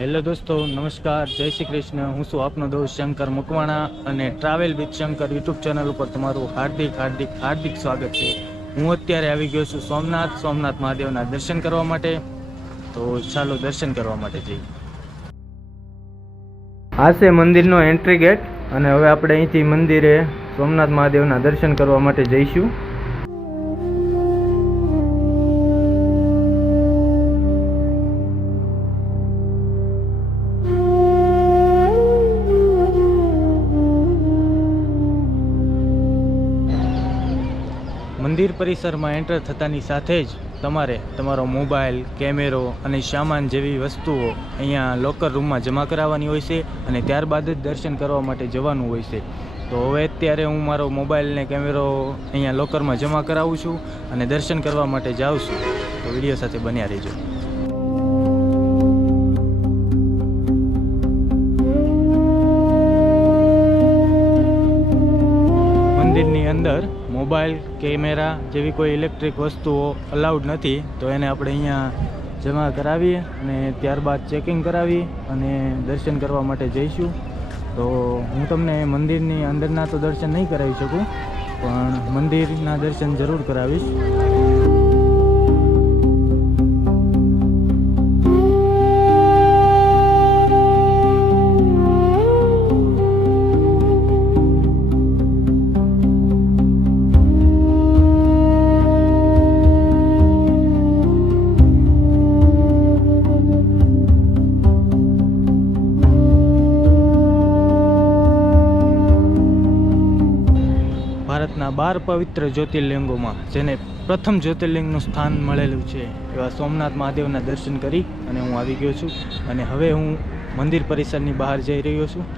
Hello દોસ્તો, નમસ્કાર, જય શ્રી કૃષ્ણ. હું છું આપનો દોસ્ત શંકર મકવાણા અને travel with Shankar YouTube channel ઉપર તમારું હાર્દિક સ્વાગત છે. હું અત્યારે આવી ગયો છું સોમનાથ મહાદેવના દર્શન કરવા માટે. તો ચાલો દર્શન કરવા માટે જઈએ. આ છે મંદિરનો એન્ટ્રી ગેટ અને હવે આપણે અહીંથી મંદિરે સોમનાથ મહાદેવના દર્શન કરવા માટે જઈશું. મંદિર પરિસરમાં એન્ટર થતાની સાથે જ તમારે તમારો મોબાઈલ, કેમેરો અને સામાન જેવી વસ્તુઓ અહીંયા લોકર રૂમમાં જમા કરાવવાની હોય છે અને ત્યારબાદ જ દર્શન કરવા માટે જવાનું હોય છે. તો હવે અત્યારે હું મારો મોબાઈલ ને કેમેરો અહીંયા લોકરમાં જમા કરાવું છું અને દર્શન કરવા માટે જાઉં છું. તો વિડીયો સાથે બન્યા રહેજો. મંદિરની અંદર મોબાઈલ, કેમેરા જેવી કોઈ ઇલેક્ટ્રિક વસ્તુઓ અલાઉડ નથી, તો એને આપણે અહીંયા જમા કરાવીએ અને ત્યારબાદ ચેકિંગ કરાવી અને દર્શન કરવા માટે જઈશું. તો હું તમને મંદિરની અંદરના તો દર્શન નહીં કરાવી શકું, પણ મંદિરના દર્શન જરૂર કરાવીશ. ભારતના 12 પવિત્ર જ્યોતિર્લિંગોમાં જેને પ્રથમ જ્યોતિર્લિંગનું સ્થાન મળેલું છે એવા સોમનાથ મહાદેવના દર્શન કરી અને હું આવી ગયો છું અને હવે હું મંદિર પરિસરની બહાર જઈ રહ્યો છું.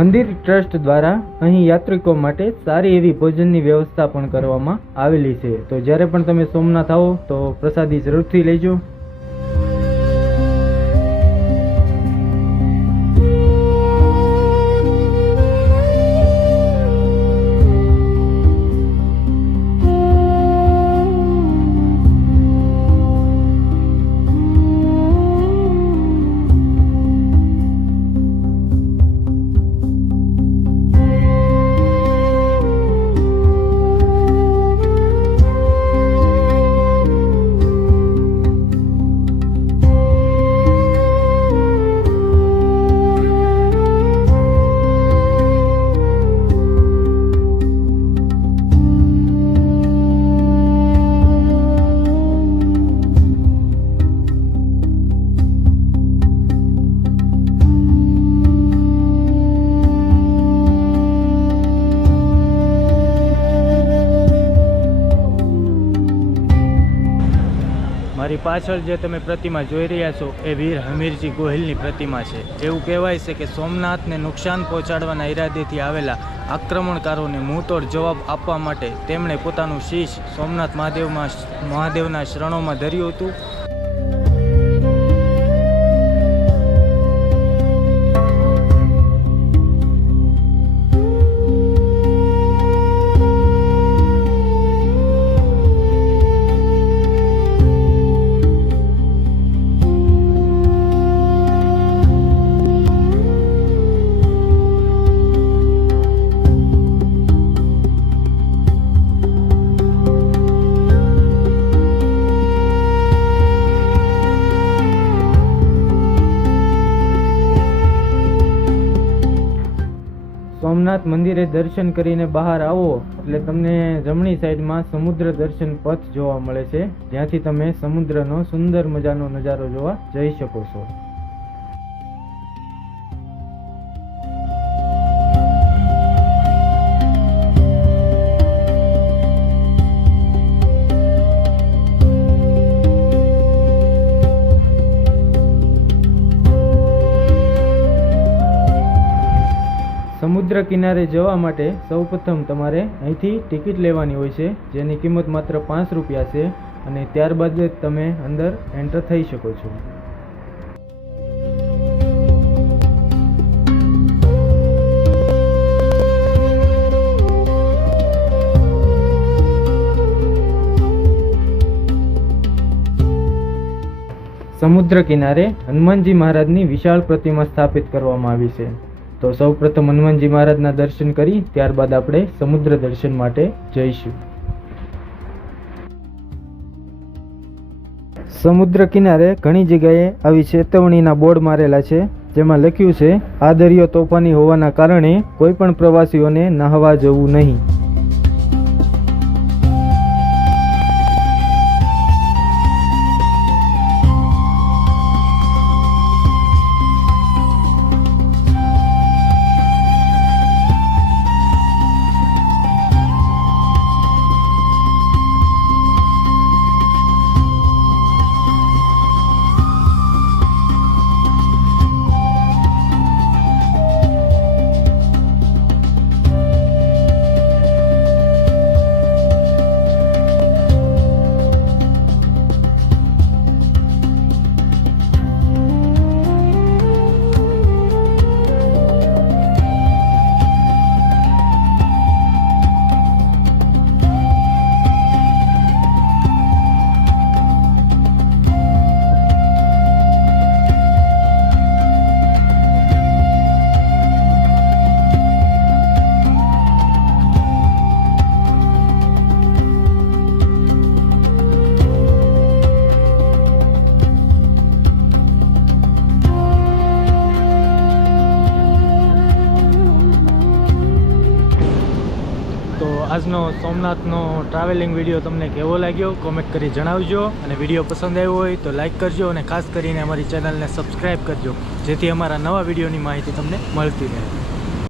મંદિર ટ્રસ્ટ દ્વારા અહીં યાત્રિકો માટે સારી એવી ભોજનની વ્યવસ્થા પણ કરવામાં આવેલી છે. તો જ્યારે પણ તમે સોમનાથ આવો તો પ્રસાદી જરૂરથી લેજો. મારી પાછળ જે તમે પ્રતિમા જોઈ રહ્યા છો એ વીર હમીરજી ગોહિલની પ્રતિમા છે. એવું કહેવાય છે કે સોમનાથને નુકસાન પહોંચાડવાના ઈરાદેથી આવેલા આક્રમણકારોને મુંહતોડ જવાબ આપવા માટે તેમણે પોતાનું શીશ સોમનાથ મહાદેવના શરણોમાં ધર્યું હતું. સોમનાથ મંદિરે દર્શન કરીને બહાર આવો એટલે તમને જમણી સાઈડમાં સમુદ્ર દર્શન પથ જોવા મળે છે, જ્યાંથી તમે સમુદ્રનો સુંદર મજાનો નજારો જોવા જઈ શકો છો. સમુદ્ર કિનારે જવા માટે સૌપ્રથમ તમારે અહીંથી ટિકિટ લેવાની હોય છે, જેની કિંમત માત્ર 5 રૂપિયા છે અને ત્યારબાદ જ તમે અંદર એન્ટર થઈ શકો છો. સમુદ્ર કિનારે હનુમાનજી મહારાજની વિશાળ પ્રતિમા સ્થાપિત કરવામાં આવી છે. તો સૌપ્રથમ હનુમાનજી મહારાજના દર્શન કરી ત્યારબાદ આપણે સમુદ્ર દર્શન માટે જઈશું. સમુદ્ર કિનારે ઘણી જગ્યાએ આવી ચેતવણીના બોર્ડ મારેલા છે, જેમાં લખ્યું છે આ દરિયો તોફાની હોવાના કારણે કોઈ પણ પ્રવાસીઓને નહાવા જવું નહીં. આજનો સોમનાથનો ટ્રાવેલિંગ વિડીયો તમને કેવો લાગ્યો કોમેન્ટ કરી જણાવજો, અને વિડીયો પસંદ આવ્યો હોય તો લાઈક કરજો અને ખાસ કરીને અમારી ચેનલને સબસ્ક્રાઈબ કરજો, જેથી અમારા નવા વિડીયોની માહિતી તમને મળતી રહે.